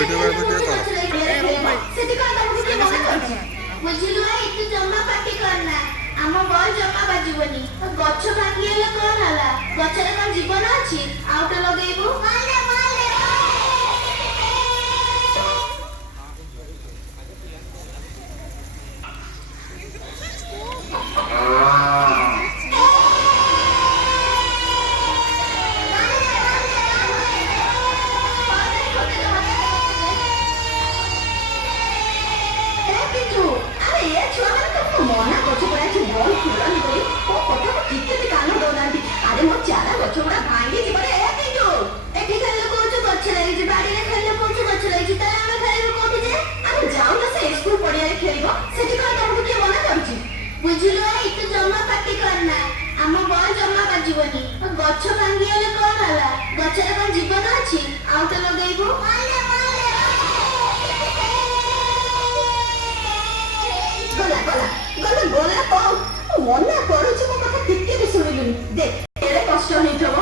Video বার করে দিয়ে করো। সেটি কোন তমকু কি মনে করছি বুঝিলু একটু জম্মা পাটি করনা ଆମ ବଲ ଜମା ବାଜିବନି ଗଛ ଭାଙ୍ଗିଗଲେ କଣ ହେଲା ଗଛରେ କଣ ଜୀବନ ଅଛି ଆଉଟା ଲଗେଇବୁ ମନା ଗଛ ପଡାଛି ବଲ ଫୁଲନି କରି ମୋ କଥାକୁ ଟିକେ ବି କାନ ଦଉନାହାନ୍ତି ଆରେ ମୋ ଚାରା ଗଛ ଗୁଡା ଭାଙ୍ଗି ଯିବରେ କିନ୍ତୁ ଏଠି ଖାଇଲେ କହୁଛୁ ଗଛ ଲାଗିଛି ବାଡିରେ ଖାଇଲେ କହୁଛୁ ଗଛ ଲାଗିଛି ତାହେଲେ ଆମେ ଖାଇବୁ କୋଉଠି ଯେ ଆମେ ଯାଉନା ସେ ସ୍କୁଲ ପଡିଆରେ ଖେଳିବ ସେଠି କଣ ତମକୁ କିଏ ମନା କରୁଛି ବୁଝିଲୁ ଏଠୁ ଜମା ପାଟି କରନା ଆମ ବଲ ଜମା ବାଜିବନି ଗଛ ଭାଙ୍ଗିଗଲେ କଣ ହେଲା ଗଛରେ କଣ ଜୀବନ ଅଛି ଆଉ ତ ଲଗେଇବୁ ଗଲା ଗଲା ଗଲା ଗଲା କଣ ମନା କରୁଛି ମୋ କଥା ଟିକେ ବି ଶୁଣିଲୁନି ଦେଖ ଏଡେ କଷ୍ଟ ହେଇଥିବ